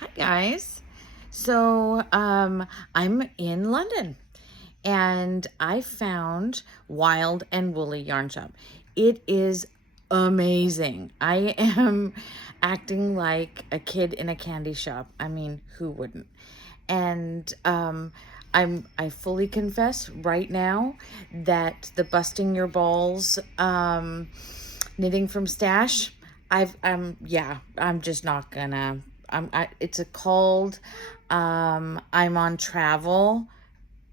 Hi guys. So I'm in London and I found Wild and Woolly Yarn Shop. It is amazing. I am acting like a kid in a candy shop. I mean, who wouldn't? And I fully confess right now that the busting your balls knitting from stash, I'm just not gonna. It's called I'm on travel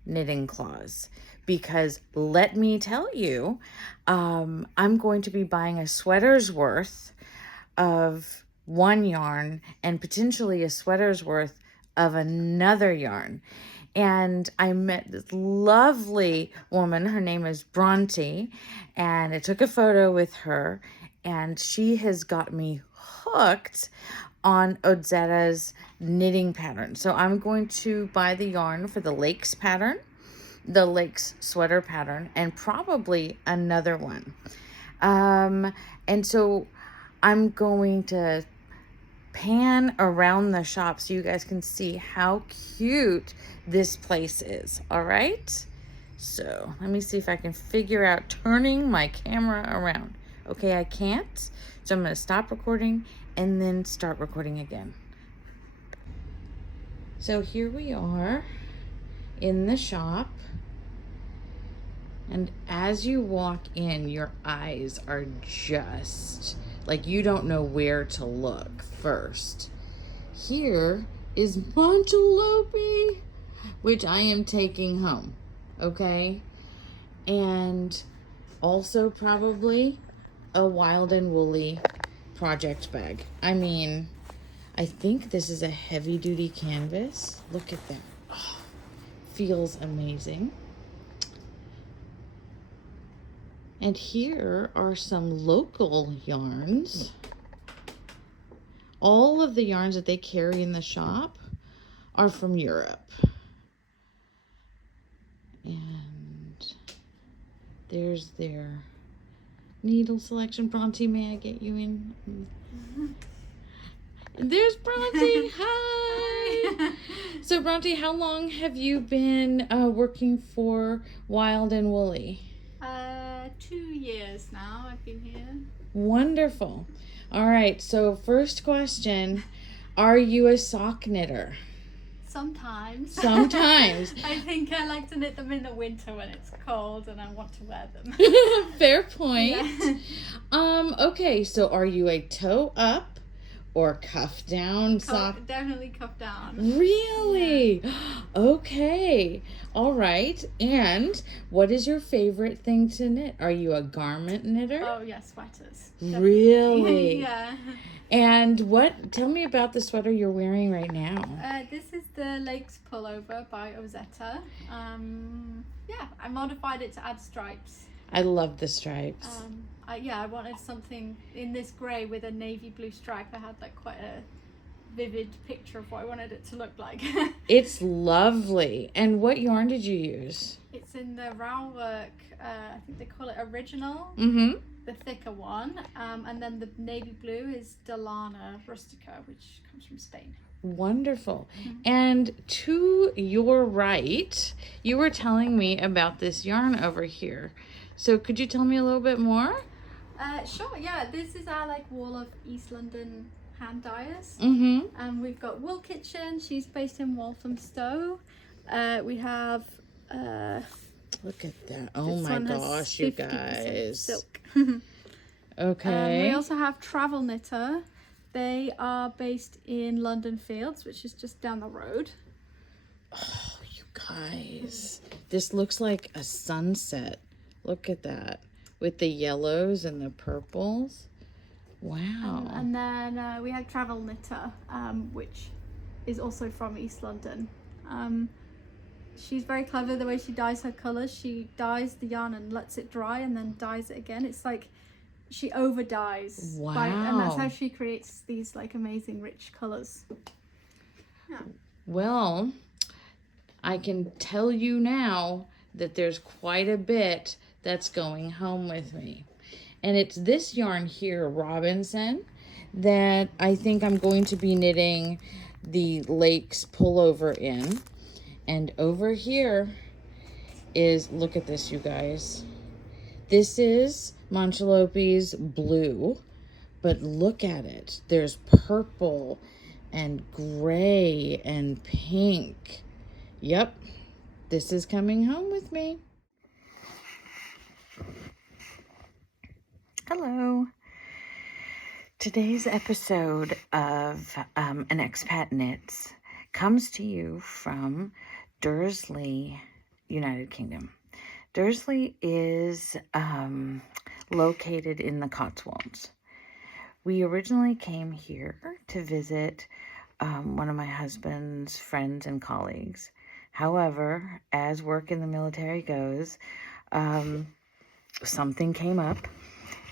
knitting clause, because let me tell you, I'm going to be buying a sweater's worth of one yarn and potentially a sweater's worth of another yarn. And I met this lovely woman. Her name is Bronte, and I took a photo with her, and she has got me hooked on Odzetta's knitting pattern. So I'm going to buy the yarn for the Lakes pattern, the Lakes sweater pattern, and probably another one. And so I'm going to pan around the shop so you guys can see how cute this place is. All right, so let me see if I can figure out turning my camera around. Okay, I can't, so I'm going to stop recording and then start recording again. So here we are in the shop, and as you walk in, your eyes are just like you don't know where to look first. Here is Manchelopis, which I am taking home, okay? And also probably a Wild and Woolly project bag. I mean, I think this is a heavy duty canvas. Look at that. Oh, feels amazing. And here are some local yarns. All of the yarns that they carry in the shop are from Europe. And there's their needle selection. Bronte, may I get you in? There's Bronte. Hi. So Bronte, how long have you been working for Wild and Woolly? 2 years now I've been here. Wonderful. All right, so first question, are you a sock knitter? Sometimes. Sometimes. I think I like to knit them in the winter when it's cold and I want to wear them. Fair point. Yeah. Okay, so are you a toe up or cuff down sock? Definitely cuff down. Really? Yeah. Okay. All right. And what is your favorite thing to knit? Are you a garment knitter? Oh yeah, sweaters. Really? Yeah. And tell me about the sweater you're wearing right now. This is the Lakes pullover by Ozetta. Yeah, I modified it to add stripes. I love the stripes. I wanted something in this grey with a navy blue stripe. I had like quite a vivid picture of what I wanted it to look like. It's lovely. And what yarn did you use? It's in the Ravelry, I think they call it Original, the thicker one. And then the navy blue is Delana Rustica, which comes from Spain. Wonderful. And to your right, you were telling me about this yarn over here. So could you tell me a little bit more? Sure, yeah. This is our like wall of East London hand dyers. And we've got Wool Kitchen. She's based in Walthamstow. We have look at that. Oh my gosh, you guys. Silk. Okay. We also have Travel Knitter. They are based in London Fields, which is just down the road. Oh, you guys. This looks like a sunset. Look at that. With the yellows and the purples. Wow. And then we have Travel Knitter, which is also from East London. She's very clever the way she dyes her colours. She dyes the yarn and lets it dry and then dyes it again. It's like she over dyes. Wow. And that's how she creates these like amazing rich colours. Yeah. Well, I can tell you now that there's quite a bit that's going home with me. And it's this yarn here, Robinson, that I think I'm going to be knitting the lake's pullover in. And over here is, look at this, you guys. This is Manchelopis blue, but look at it. There's purple and gray and pink. Yep, this is coming home with me. Hello. Today's episode of An Expat Knits comes to you from Dursley, United Kingdom. Dursley is located in the Cotswolds. We originally came here to visit one of my husband's friends and colleagues. However, as work in the military goes, something came up,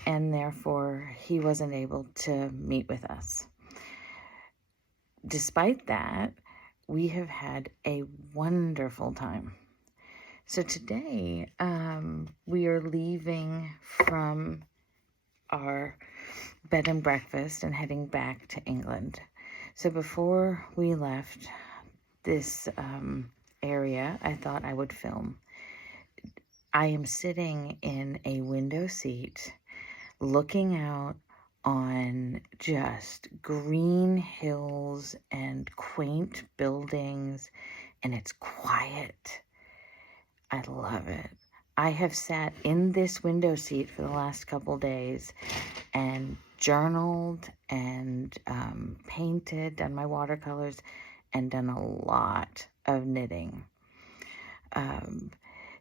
and therefore he wasn't able to meet with us. Despite that, we have had a wonderful time. So today, we are leaving from our bed and breakfast and heading back to England. So before we left this area, I thought I would film. I am sitting in a window seat looking out on just green hills and quaint buildings, and it's quiet. I love it. I have sat in this window seat for the last couple days and journaled and painted, done my watercolors, and done a lot of knitting.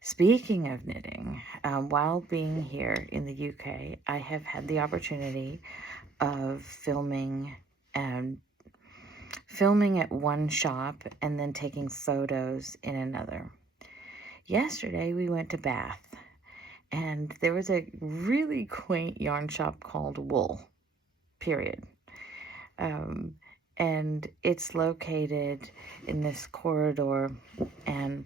Speaking of knitting, while being here in the UK, I have had the opportunity of filming at one shop and then taking photos in another. Yesterday, we went to Bath, and there was a really quaint yarn shop called Wool, period. And it's located in this corridor, and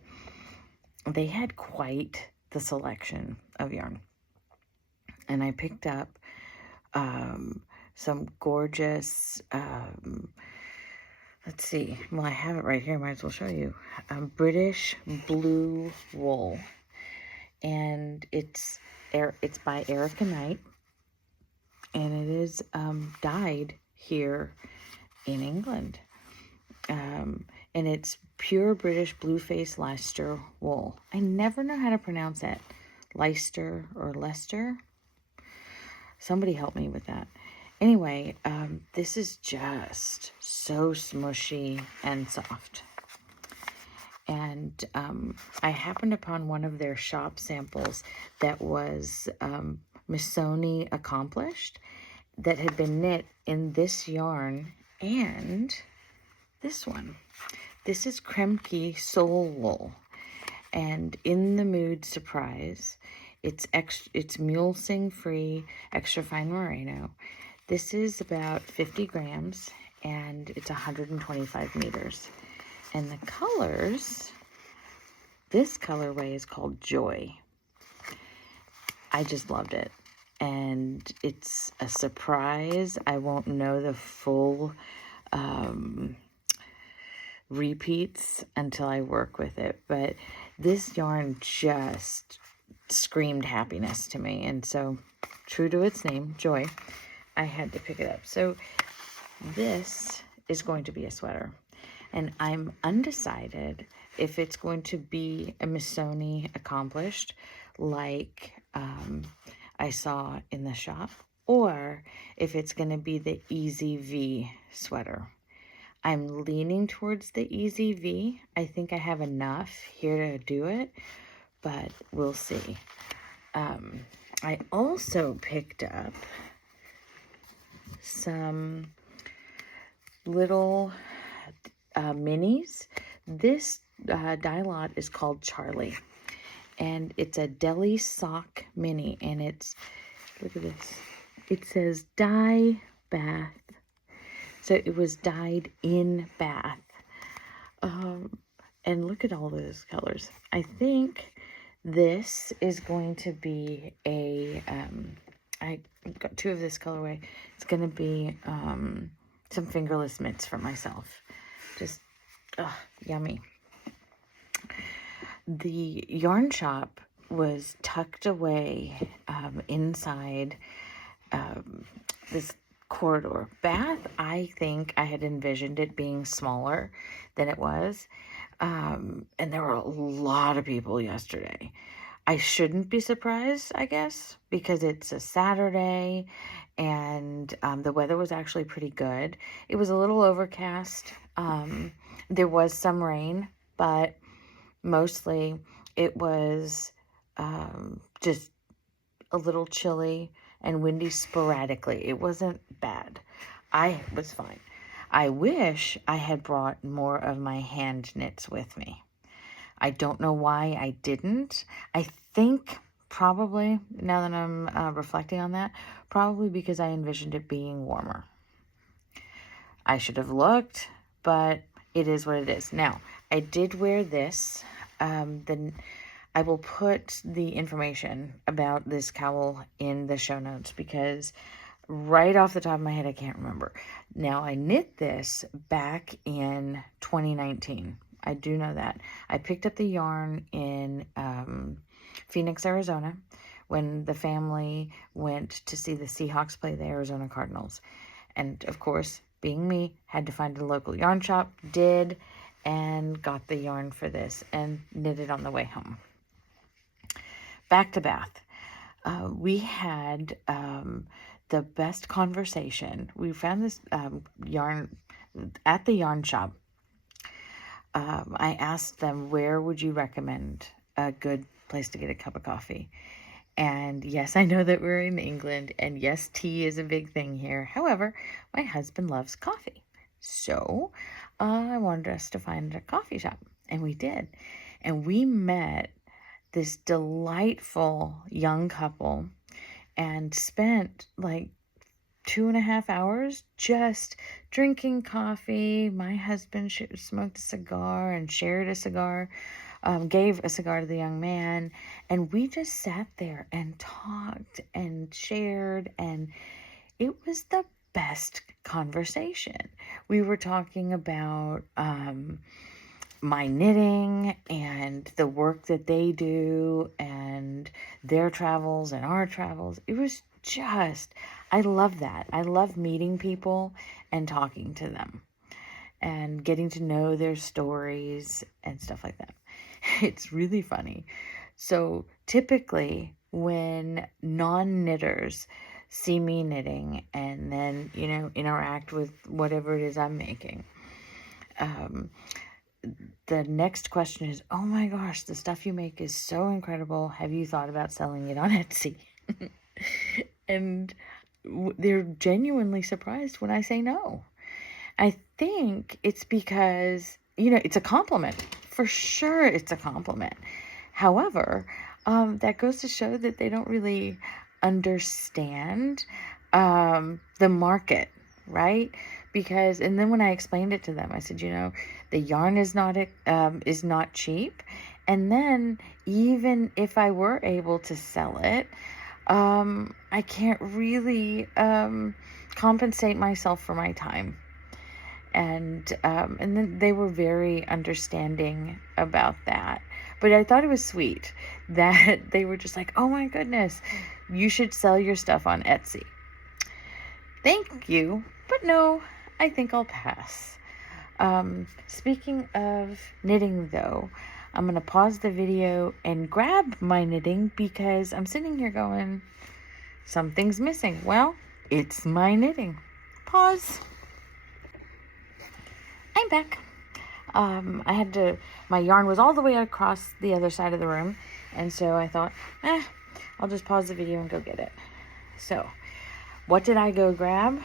they had quite the selection of yarn. And I picked up some gorgeous, let's see, well, I have it right here, might as well show you, British blue wool. And it's by Erika Knight, and it is dyed here in England. And it's pure British blue-faced Leicester wool. I never know how to pronounce that. Leicester or Leicester? Somebody help me with that. Anyway, this is just so smushy and soft. And I happened upon one of their shop samples that was Missoni Accomplished, that had been knit in this yarn and this one. This is Kremke Soul Wool, and in the mood surprise, it's mulesing free, extra fine merino. This is about 50 grams, and it's 125 meters. And the colors, this colorway is called Joy. I just loved it, and it's a surprise. I won't know the full repeats until I work with it, but this yarn just screamed happiness to me, and so true to its name, Joy, I had to pick it up. So this is going to be a sweater, and I'm undecided if it's going to be a Missoni Accomplished like I saw in the shop, or if it's going to be the Easy V sweater. I'm leaning towards the Easy V. I think I have enough here to do it, but we'll see. I also picked up some little minis. This dye lot is called Charlie, and it's a deli sock mini, and it's, look at this, it says dye bath. So it was dyed in Bath. And look at all those colors. I think this is going to be a, I got two of this colorway. It's going to be some fingerless mitts for myself. Just, yummy. The yarn shop was tucked away inside this corridor. Bath, I think I had envisioned it being smaller than it was. And there were a lot of people yesterday. I shouldn't be surprised, I guess, because it's a Saturday and the weather was actually pretty good. It was a little overcast. There was some rain, but mostly it was just a little chilly and windy sporadically. It wasn't bad. I was fine. I wish I had brought more of my hand knits with me. I don't know why I didn't. I think probably, now that I'm reflecting on that, probably because I envisioned it being warmer. I should have looked, but it is what it is. Now, I did wear this. Then I will put the information about this cowl in the show notes because right off the top of my head, I can't remember. Now, I knit this back in 2019. I do know that. I picked up the yarn in Phoenix, Arizona, when the family went to see the Seahawks play the Arizona Cardinals. And, of course, being me, had to find a local yarn shop, did, and got the yarn for this and knit it on the way home. Back to Bath. We had the best conversation. We found this yarn at the yarn shop. I asked them, where would you recommend a good place to get a cup of coffee? And yes, I know that we're in England, and yes, tea is a big thing here. However, my husband loves coffee. So I wanted us to find a coffee shop, and we did. And we met this delightful young couple and spent like 2.5 hours just drinking coffee. My husband smoked a cigar and shared a cigar, gave a cigar to the young man, and we just sat there and talked and shared, and it was the best conversation. We were talking about my knitting and the work that they do and their travels and our travels. It was just, I love that. I love meeting people and talking to them and getting to know their stories and stuff like that. It's really funny. So typically when non-knitters see me knitting and then, interact with whatever it is I'm making, the next question is, oh my gosh, the stuff you make is so incredible. Have you thought about selling it on Etsy? And they're genuinely surprised when I say no. I think it's because, it's a compliment. For sure, it's a compliment. However, that goes to show that they don't really understand the market, right? Because, and then when I explained it to them, I said, the yarn is not cheap. And then even if I were able to sell it, I can't really compensate myself for my time. And then they were very understanding about that. But I thought it was sweet that they were just like, oh my goodness, you should sell your stuff on Etsy. Thank you, but no, I think I'll pass. Speaking of knitting though, I'm going to pause the video and grab my knitting because I'm sitting here going, something's missing. Well, it's my knitting. Pause. I'm back. My yarn was all the way across the other side of the room. And so I thought, I'll just pause the video and go get it. So what did I go grab?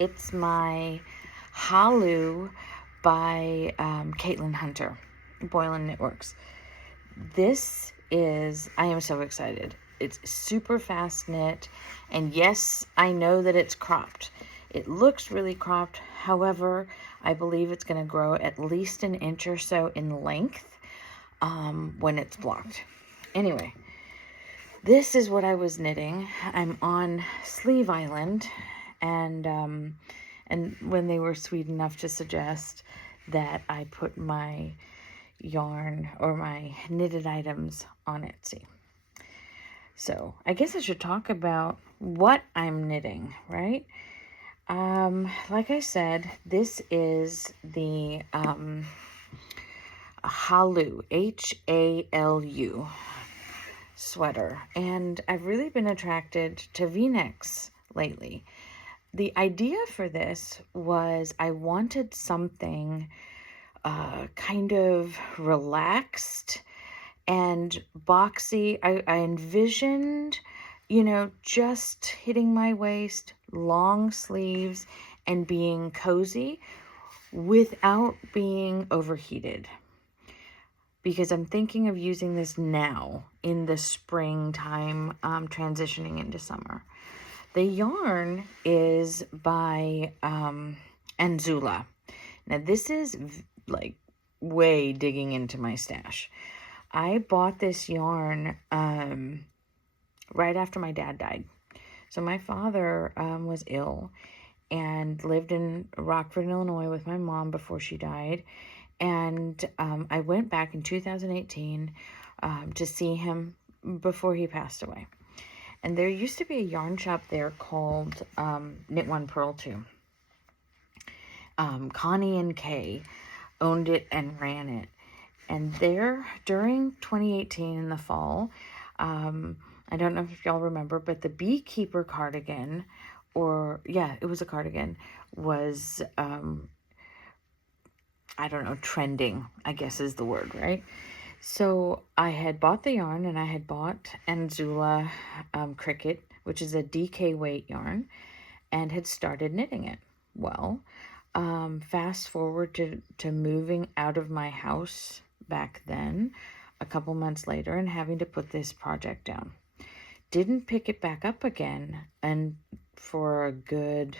It's my Halu by Caitlin Hunter, Boylan Knitworks. I am so excited. It's super fast knit. And yes, I know that it's cropped. It looks really cropped. However, I believe it's going to grow at least an inch or so in length when it's blocked. Anyway, this is what I was knitting. I'm on Sleeve Island, and when they were sweet enough to suggest that I put my yarn or my knitted items on Etsy. So I guess I should talk about what I'm knitting, right? Like I said, this is the Halu, Halu sweater, and I've really been attracted to V-necks lately. The idea for this was I wanted something kind of relaxed and boxy. I envisioned, just hitting my waist, long sleeves, and being cozy without being overheated. Because I'm thinking of using this now in the springtime, transitioning into summer. The yarn is by Anzula. Now this is like way digging into my stash. I bought this yarn right after my dad died. So my father was ill and lived in Rockford, Illinois with my mom before she died. And I went back in 2018 to see him before he passed away. And there used to be a yarn shop there called Knit One Purl Two. Connie and Kay owned it and ran it. And there, during 2018 in the fall, I don't know if y'all remember, but the beekeeper cardigan, it was a cardigan, was, I don't know, trending, I guess is the word, right? So I had bought the yarn, and I had bought Anzula Cricket, which is a DK weight yarn, and had started knitting it. Well, fast forward to moving out of my house back then, a couple months later, and having to put this project down. Didn't pick it back up again, and for a good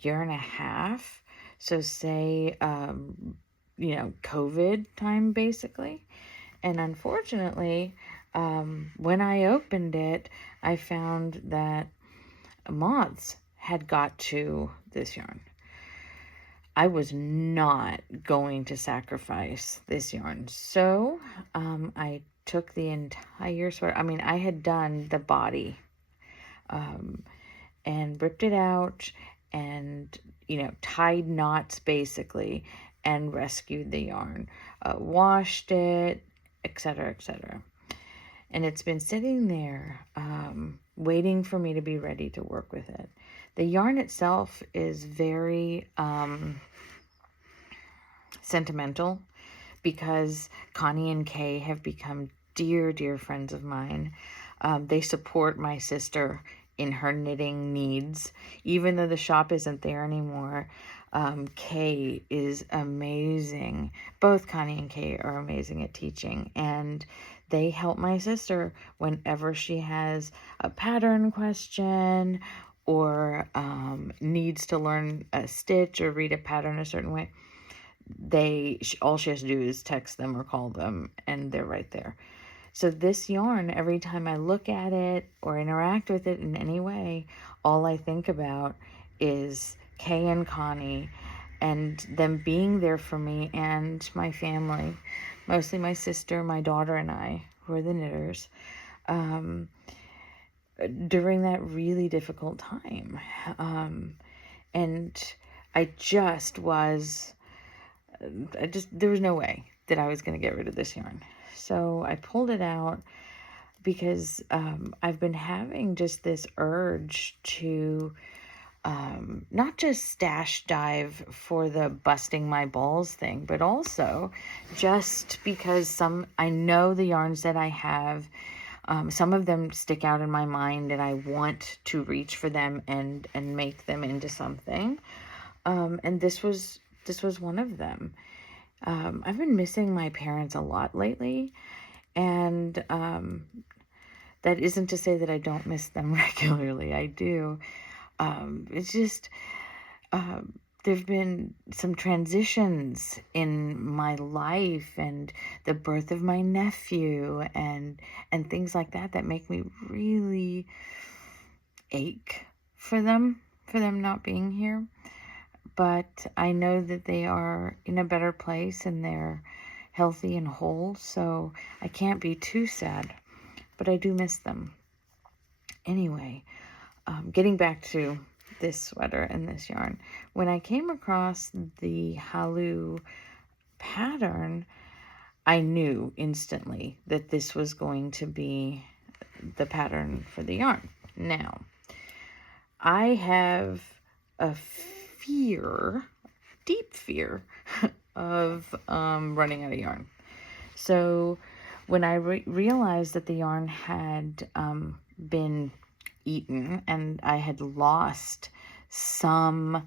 year and a half. So say, COVID time, basically. And unfortunately, when I opened it, I found that moths had got to this yarn. I was not going to sacrifice this yarn. So I took the entire sweater. I mean, I had done the body and ripped it out and, tied knots basically and rescued the yarn, washed it, etc., etc. And it's been sitting there waiting for me to be ready to work with it. The yarn itself is very sentimental because Connie and Kay have become dear, dear friends of mine. They support my sister in her knitting needs. Even though the shop isn't there anymore, Kay is amazing. Both Connie and Kay are amazing at teaching, and they help my sister whenever she has a pattern question or needs to learn a stitch or read a pattern a certain way. All she has to do is text them or call them, and they're right there. So this yarn, every time I look at it or interact with it in any way, all I think about is Kay and Connie and them being there for me and my family, mostly my sister, my daughter, and I, who are the knitters, during that really difficult time. And there was no way that I was going to get rid of this yarn. So I pulled it out because I've been having just this urge to not just stash dive for the busting my balls thing, but also just because I know the yarns that I have, some of them stick out in my mind and I want to reach for them and make them into something. And this was one of them. I've been missing my parents a lot lately, and that isn't to say that I don't miss them regularly. I do. It's just there've been some transitions in my life and the birth of my nephew and things like that make me really ache for them not being here. but I know that they are in a better place and they're healthy and whole, so I can't be too sad, but I do miss them. Anyway, getting back to this sweater and this yarn, when I came across the Halu pattern, I knew instantly that this was going to be the pattern for the yarn. Now, I have a fear, deep fear, of running out of yarn. So when I realized that the yarn had been eaten and I had lost some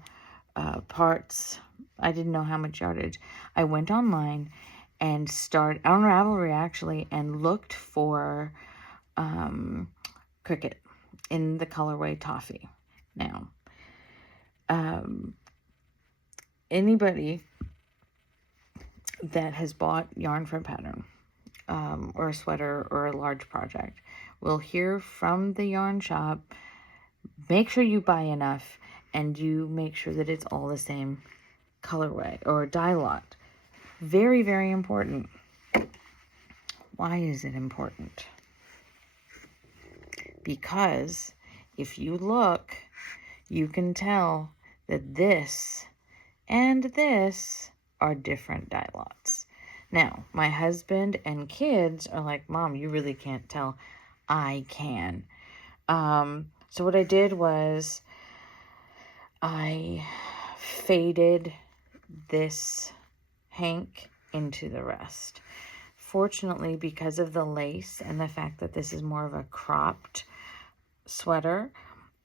parts, I didn't know how much yardage, I went online and started on Ravelry actually and looked for Cricket in the colorway Toffee. Now, anybody that has bought yarn for a pattern or a sweater or a large project will hear from the yarn shop, make sure you buy enough and you make sure that it's all the same colorway or dye lot. Very, very important. Why is it important? Because if you look, you can tell that this and this are different dye lots. Now, my husband and kids are like, Mom, you really can't tell. I can. So what I did was I faded this hank into the rest. Fortunately, because of the lace and the fact that this is more of a cropped sweater,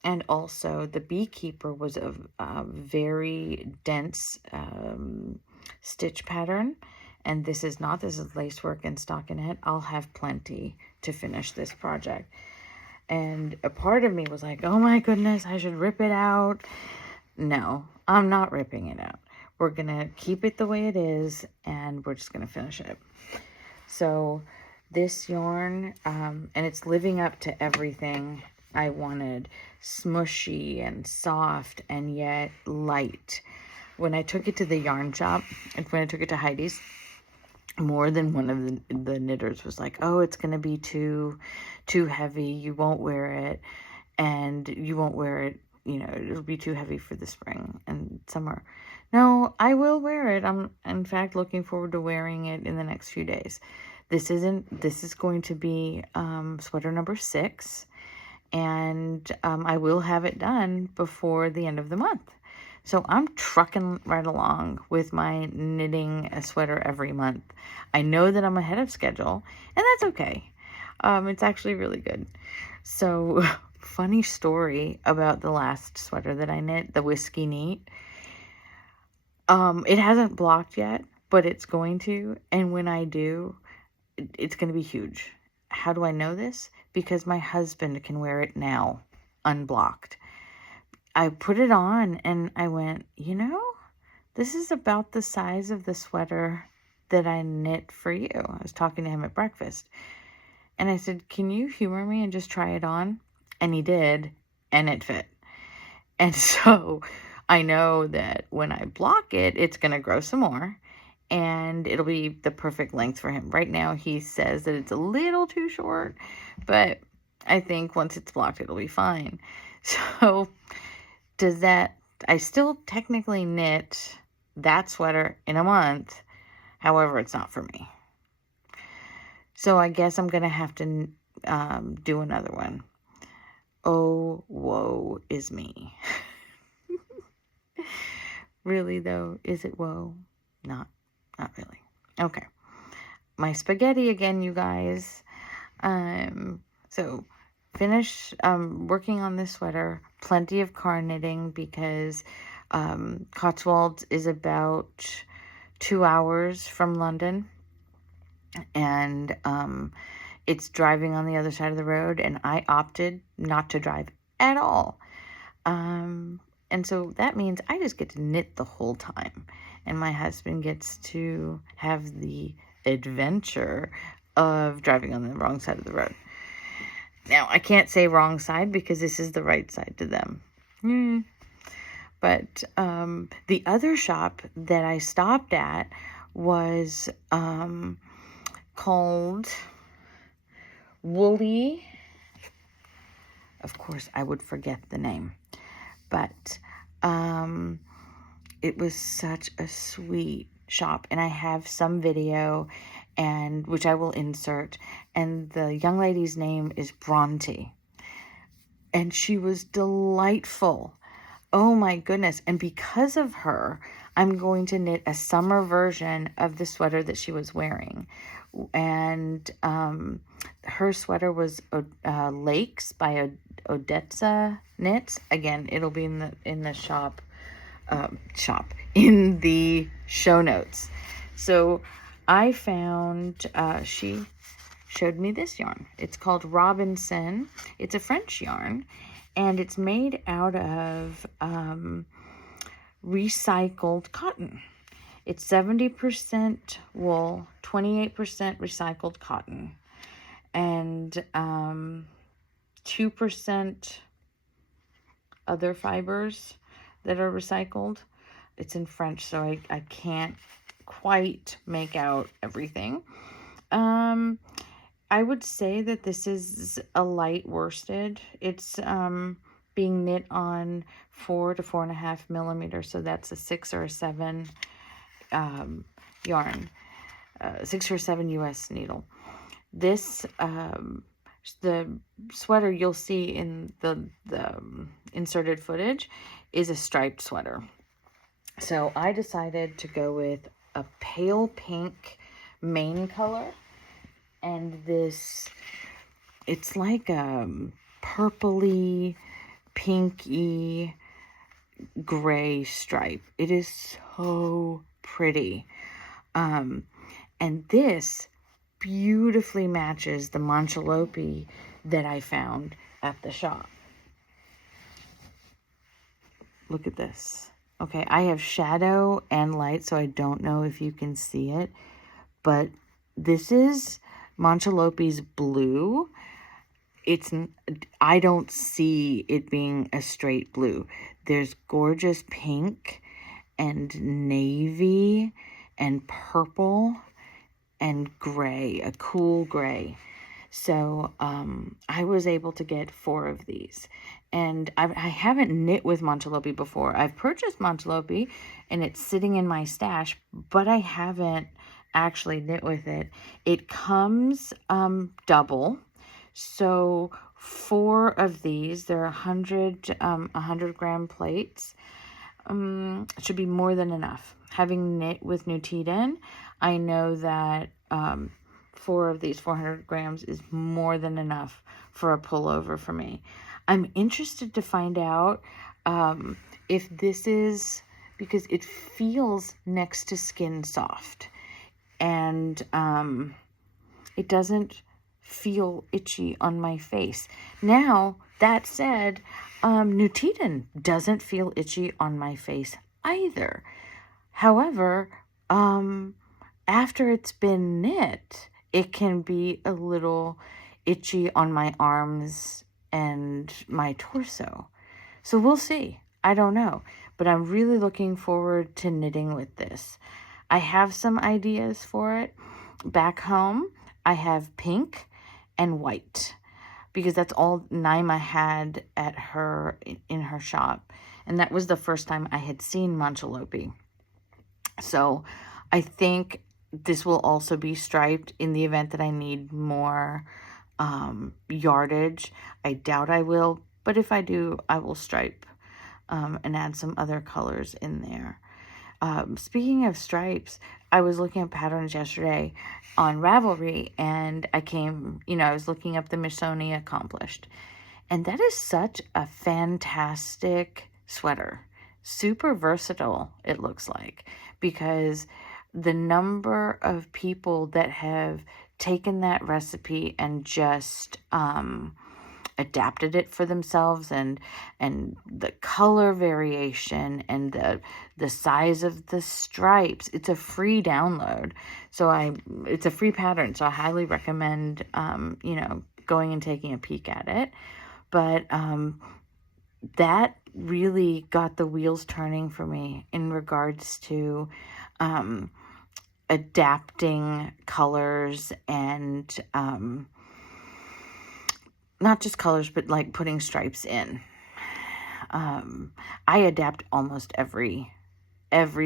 and also the beekeeper was a very dense stitch pattern, and this is not, this is lacework and stockinette, I'll have plenty to finish this project. And a part of me was like, oh my goodness, I should rip it out. No, I'm not ripping it out. We're going to keep it the way it is, and we're just going to finish it. So this yarn, and it's living up to everything I wanted. Smushy and soft and yet light. When I took it to the yarn shop, and when I took it to Heidi's, more than one of the knitters was like, oh, it's going to be too heavy. You won't wear it. And you won't wear it, you know, it'll be too heavy for the spring and summer. No, I will wear it. I'm, in fact, looking forward to wearing it in the next few days. This is going to be sweater number 6. And I will have it done before the end of the month. So I'm trucking right along with my knitting a sweater every month. I know that I'm ahead of schedule, and that's okay. It's actually really good. So, funny story about the last sweater that I knit, the Whiskey Neat. It hasn't blocked yet, but it's going to. And when I do, it's going to be huge. How do I know this? Because my husband can wear it now, unblocked. I put it on and I went, you know, this is about the size of the sweater that I knit for you. I was talking to him at breakfast. And I said, can you humor me and just try it on? And he did, and it fit. And so I know that when I block it, it's going to grow some more. And it'll be the perfect length for him. Right now, he says that it's a little too short. But I think once it's blocked, it'll be fine. So does that, I still technically knit that sweater in a month. However, it's not for me. So I guess I'm going to have to do another one. Oh, woe is me. Really, though, is it woe? Not really. Okay. My spaghetti again, you guys. So finish working on this sweater. Plenty of car knitting because Cotswolds is about 2 hours from London. And it's driving on the other side of the road. And I opted not to drive at all. And so that means I just get to knit the whole time. And my husband gets to have the adventure of driving on the wrong side of the road. Now, I can't say wrong side because this is the right side to them. But the other shop that I stopped at was called Woolly. Of course, I would forget the name. But it was such a sweet shop. And I have some video, and which I will insert. And the young lady's name is Bronte. And she was delightful. Oh my goodness. And because of her, I'm going to knit a summer version of the sweater that she was wearing. And her sweater was Lakes by Odessa Knits. Again, it'll be in the shop in the show notes. So I found, she showed me this yarn. It's called Robinson. It's a French yarn, and it's made out of recycled cotton. It's 70% wool, 28% recycled cotton, and 2% other fibers that are recycled. It's in French, so I can't quite make out everything. I would say that this is a light worsted. It's being knit on 4 to 4.5 millimeters, so that's a 6 or a 7 yarn, 6 or 7 US needle. This the sweater you'll see in the inserted footage is a striped sweater. So I decided to go with a pale pink main color, and this, it's like a purpley, pinky, gray stripe. It is so pretty. And this beautifully matches the Manchelopis that I found at the shop. Look at this. Okay, I have shadow and light, so I don't know if you can see it, but this is Manchelopis blue. I don't see it being a straight blue. There's gorgeous pink and navy and purple and gray, a cool gray. So I was able to get 4 of these. And I haven't knit with Manchelopi before. I've purchased Manchelopi and it's sitting in my stash, but I haven't actually knit with it. It comes double. So 4 of these, they're 100 gram plates. Should be more than enough. Having knit with Nutiden, I know that 4 of these 400 grams is more than enough for a pullover for me. I'm interested to find out if this is, because it feels next to skin soft, and it doesn't feel itchy on my face. Now, that said, Nutiden doesn't feel itchy on my face either. However, after it's been knit, it can be a little itchy on my arms and my torso. So we'll see. I don't know. But I'm really looking forward to knitting with this. I have some ideas for it. Back home, I have pink and white, because that's all Naima had at in her shop. And that was the first time I had seen Manchelopi. So I think this will also be striped in the event that I need more yardage. I doubt I will, but if I do, I will stripe and add some other colors in there. Speaking of stripes, I was looking at patterns yesterday on Ravelry, and I was looking up the Missoni Accomplished, and that is such a fantastic sweater. Super versatile, it looks like, because the number of people that have taken that recipe and just adapted it for themselves, and the color variation and the size of the stripes. It's a free download, so it's a free pattern, so I highly recommend going and taking a peek at it. But that really got the wheels turning for me in regards to adapting colors and not just colors, but like putting stripes in. I adapt almost every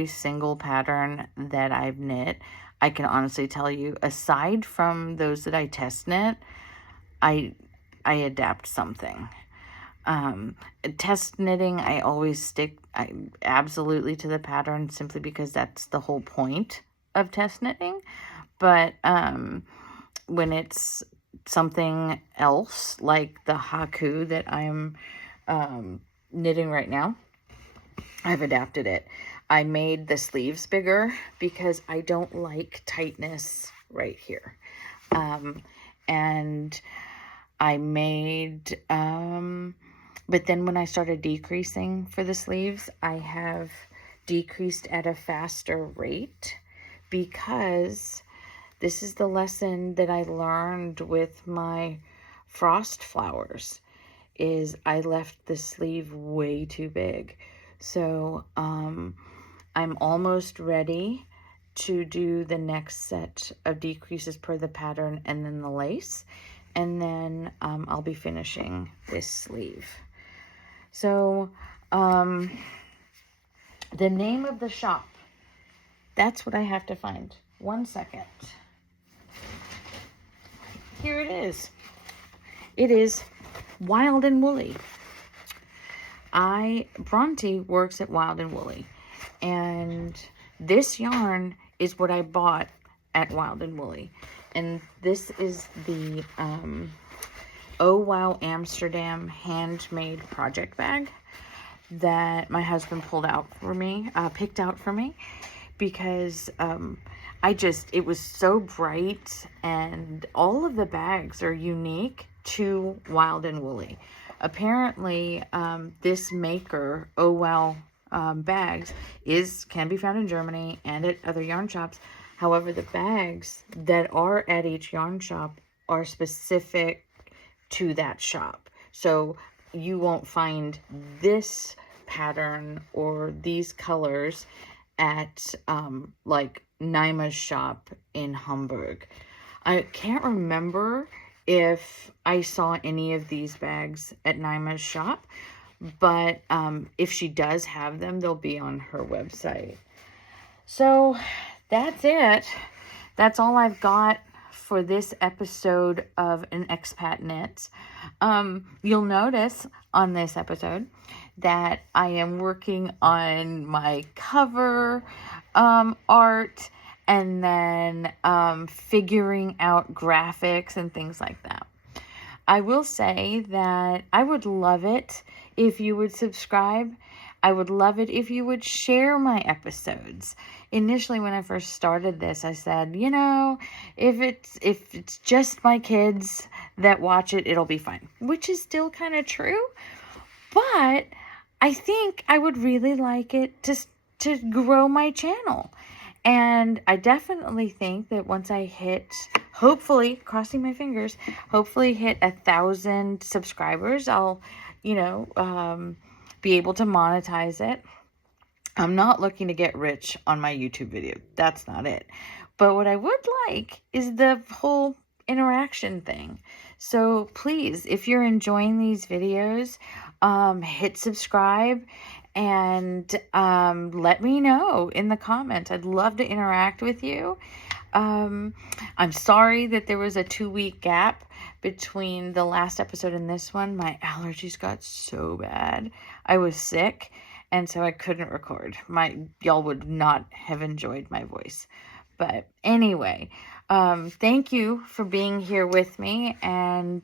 single pattern that I've knit. I can honestly tell you, aside from those that I test knit, I adapt something. Test knitting, I always stick absolutely to the pattern, simply because that's the whole point of test knitting. But when it's something else, like the Haku that I'm knitting right now, I've adapted it. I made the sleeves bigger because I don't like tightness right here. And I made, but then when I started decreasing for the sleeves, I have decreased at a faster rate, because this is the lesson that I learned with my frost flowers, is I left the sleeve way too big. So I'm almost ready to do the next set of decreases per the pattern, and then the lace, and then I'll be finishing this sleeve. So the name of the shop, that's what I have to find. 1 second. Here it is. It is Wild and Woolly. Bronte works at Wild and Woolly, and this yarn is what I bought at Wild and Woolly, and this is the Oh Wow Amsterdam handmade project bag that my husband picked out for me, because it was so bright, and all of the bags are unique to Wild and Woolly. Apparently, this maker, Oh Wow Bags, can be found in Germany and at other yarn shops. However, the bags that are at each yarn shop are specific to that shop. So you won't find this pattern or these colors at like Naima's shop in Hamburg. I can't remember if I saw any of these bags at Naima's shop, but if she does have them, they'll be on her website. So that's it. That's all I've got for this episode of An Expat Knits. You'll notice on this episode that I am working on my cover art, and then figuring out graphics and things like that. I will say that I would love it if you would subscribe. I would love it if you would share my episodes. Initially, when I first started this, I said, if it's just my kids that watch it, it'll be fine, which is still kind of true. But I think I would really like it to grow my channel. And I definitely think that once I hit, hopefully, crossing my fingers, hopefully hit 1,000 subscribers, I'll, be able to monetize it. I'm not looking to get rich on my YouTube video. That's not it. But what I would like is the whole interaction thing. So please, if you're enjoying these videos, hit subscribe. And let me know in the comments. I'd love to interact with you. I'm sorry that there was a 2-week gap between the last episode and this one. My allergies got so bad. I was sick, and so I couldn't record. Y'all would not have enjoyed my voice. But anyway, thank you for being here with me, and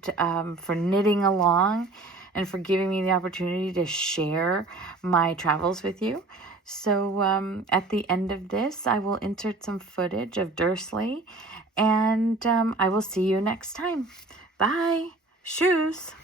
for knitting along, and for giving me the opportunity to share my travels with you. So at the end of this, I will insert some footage of Dursley, and I will see you next time. Bye. Shoes.